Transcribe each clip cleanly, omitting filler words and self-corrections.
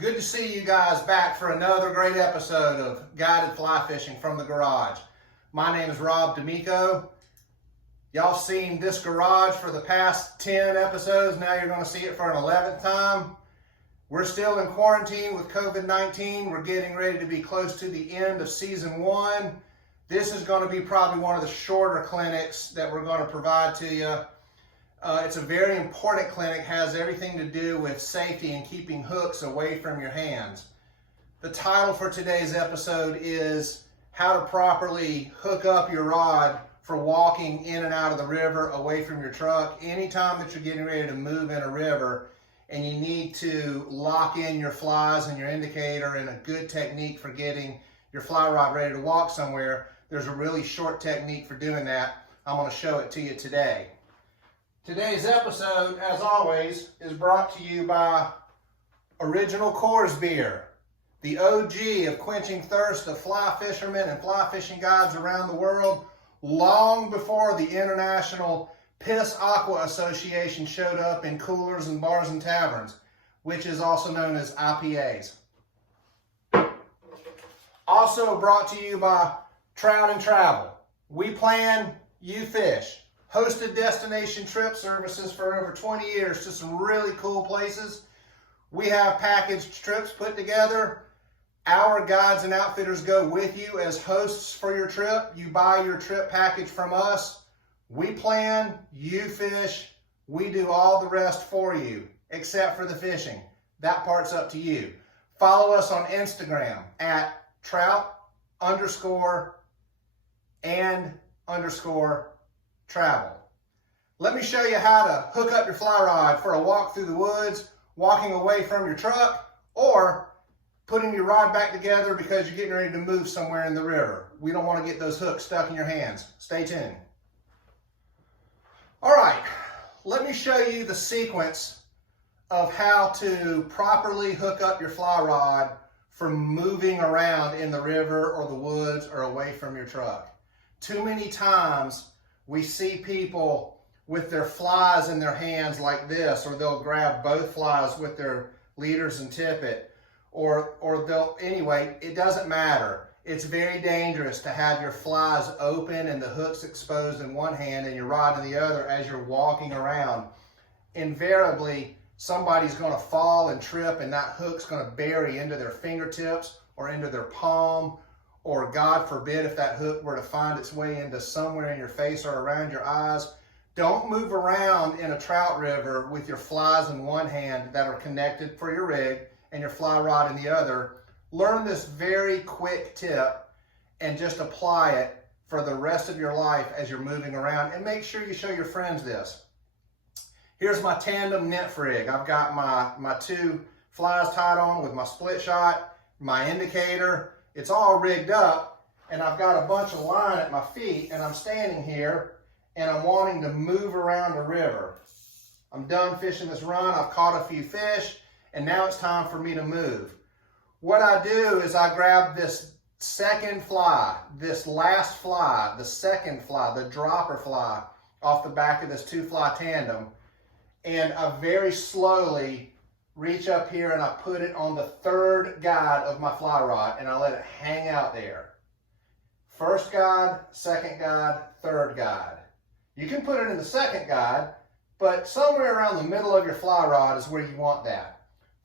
Good to see you guys back for another great episode of Guided Fly Fishing from the Garage. My name is Rob D'Amico. Y'all seen this garage for the past 10 episodes. Now you're going to see it for an 11th time. We're still in quarantine with COVID-19. We're getting ready to be close to the end of season 1. This is going to be probably one of the shorter clinics that we're going to provide to you. It's a very important clinic, has everything to do with safety and keeping hooks away from your hands. The title for today's episode is how to properly hook up your rod for walking in and out of the river away from your truck. Anytime that you're getting ready to move in a river and you need to lock in your flies and your indicator, and a good technique for getting your fly rod ready to walk somewhere, there's a really short technique for doing that. I'm going to show it to you today. Today's episode, as always, is brought to you by Original Coors Beer, the OG of quenching thirst of fly fishermen and fly fishing guides around the world, long before the International Piss Aqua Association showed up in coolers and bars and taverns, which is also known as IPAs. Also brought to you by Trout and Travel. We plan, you fish. Hosted destination trip services for over 20 years to some really cool places. We have packaged trips put together. Our guides and outfitters go with you as hosts for your trip. You buy your trip package from us. We plan, you fish. We do all the rest for you, except for the fishing. That part's up to you. Follow us on Instagram at trout_and_travel. Let me show you how to hook up your fly rod for a walk through the woods, walking away from your truck, or putting your rod back together because you're getting ready to move somewhere in the river. We don't want to get those hooks stuck in your hands. Stay tuned. All right, let me show you the sequence of how to properly hook up your fly rod for moving around in the river or the woods or away from your truck. Too many times we see people with their flies in their hands like this, or they'll grab both flies with their leaders and tippet, or they'll, anyway, it doesn't matter. It's very dangerous to have your flies open and the hooks exposed in one hand and your rod in the other as you're walking around. Invariably, somebody's going to fall and trip, and that hook's going to bury into their fingertips or into their palm, or God forbid if that hook were to find its way into somewhere in your face or around your eyes. Don't move around in a trout river with your flies in one hand that are connected for your rig and your fly rod in the other. Learn this very quick tip and just apply it for the rest of your life as you're moving around, and make sure you show your friends this. Here's my tandem nymph rig. I've got my two flies tied on with my split shot, my indicator. It's all rigged up, and I've got a bunch of line at my feet, and I'm standing here and I'm wanting to move around the river. I'm done fishing this run. I've caught a few fish, and now it's time for me to move. What I do is I grab this second fly, this last fly, the second fly, the dropper fly off the back of this 2-fly tandem, and I very slowly reach up here and I put it on the third guide of my fly rod, and I let it hang out there. First guide, second guide, third guide. You can put it in the second guide, but somewhere around the middle of your fly rod is where you want that.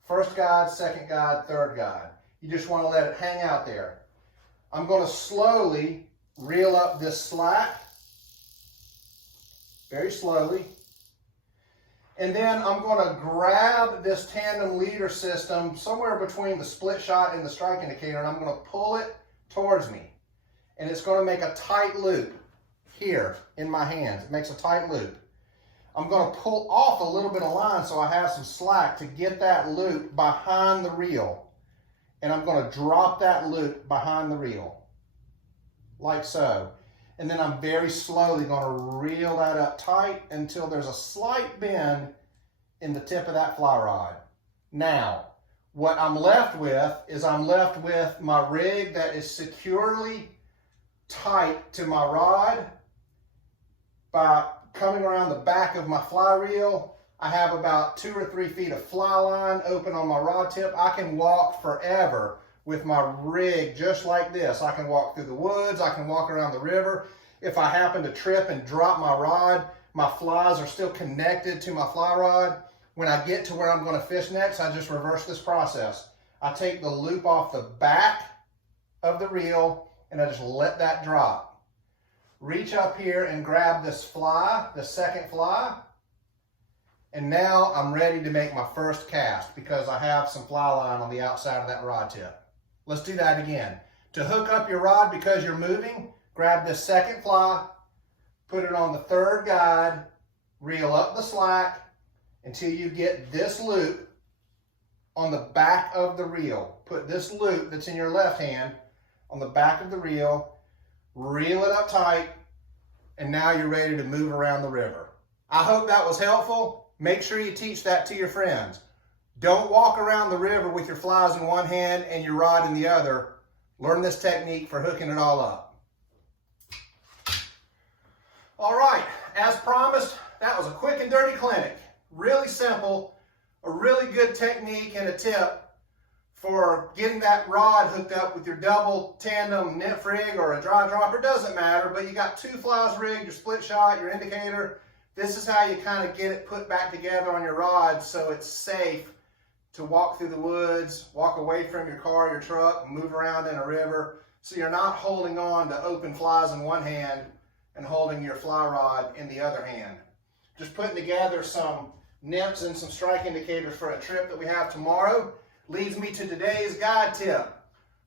First guide, second guide, third guide. You just want to let it hang out there. I'm going to slowly reel up this slack, very slowly. And then I'm going to grab this tandem leader system somewhere between the split shot and the strike indicator, and I'm going to pull it towards me. And it's going to make a tight loop here in my hands. It makes a tight loop. I'm going to pull off a little bit of line so I have some slack to get that loop behind the reel. And I'm going to drop that loop behind the reel, like so. And then I'm very slowly going to reel that up tight until there's a slight bend in the tip of that fly rod. Now, what I'm left with is my rig that is securely tight to my rod by coming around the back of my fly reel I have about 2 or 3 feet of fly line open on my rod tip. I can walk forever with my rig just like this. I can walk through the woods, I can walk around the river. If I happen to trip and drop my rod, my flies are still connected to my fly rod. When I get to where I'm going to fish next, I just reverse this process. I take the loop off the back of the reel and I just let that drop. Reach up here and grab this fly, the second fly, and now I'm ready to make my first cast because I have some fly line on the outside of that rod tip. Let's do that again. To hook up your rod because you're moving, grab this second fly, put it on the third guide, reel up the slack until you get this loop on the back of the reel. Put this loop that's in your left hand on the back of the reel, reel it up tight, and now you're ready to move around the river. I hope that was helpful. Make sure you teach that to your friends. Don't walk around the river with your flies in one hand and your rod in the other. Learn this technique for hooking it all up. All right, as promised, that was a quick and dirty clinic. Really simple, a really good technique and a tip for getting that rod hooked up with your double tandem nymph rig or a dry dropper. Doesn't matter, but you got 2 flies rigged, your split shot, your indicator. This is how you kind of get it put back together on your rod so it's safe to walk through the woods, walk away from your car, your truck, move around in a river. So you're not holding on to open flies in one hand and holding your fly rod in the other hand. Just putting together some nymphs and some strike indicators for a trip that we have tomorrow leads me to today's guide tip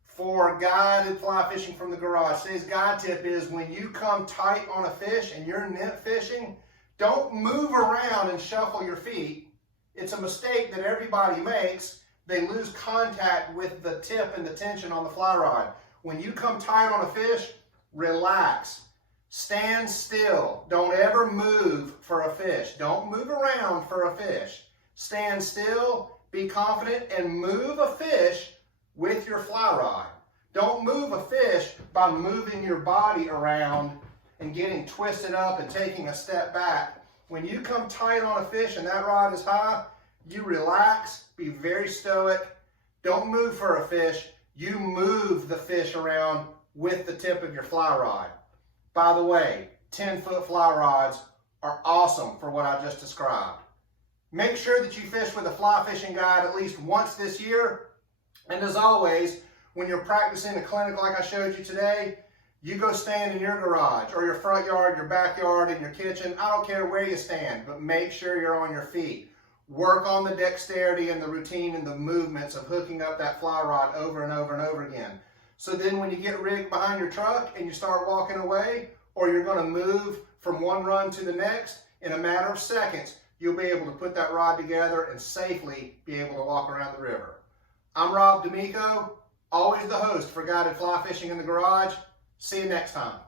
for guided fly fishing from the garage. Today's guide tip is when you come tight on a fish and you're nymph fishing, don't move around and shuffle your feet. It's a mistake that everybody makes. They lose contact with the tip and the tension on the fly rod. When you come tight on a fish, relax. Stand still. Don't ever move for a fish. Don't move around for a fish. Stand still, be confident, and move a fish with your fly rod. Don't move a fish by moving your body around and getting twisted up and taking a step back. When you come tight on a fish and that rod is high, you relax, be very stoic. Don't move for a fish. You move the fish around with the tip of your fly rod. By the way, 10-foot fly rods are awesome for what I just described. Make sure that you fish with a fly fishing guide at least once this year. And as always, when you're practicing a clinic like I showed you today, you go stand in your garage or your front yard, your backyard, in your kitchen. I don't care where you stand, but make sure you're on your feet. Work on the dexterity and the routine and the movements of hooking up that fly rod over and over and over again. So then when you get rigged behind your truck and you start walking away, or you're going to move from one run to the next, in a matter of seconds, you'll be able to put that rod together and safely be able to walk around the river. I'm Rob D'Amico, always the host for Guided Fly Fishing in the Garage. See you next time.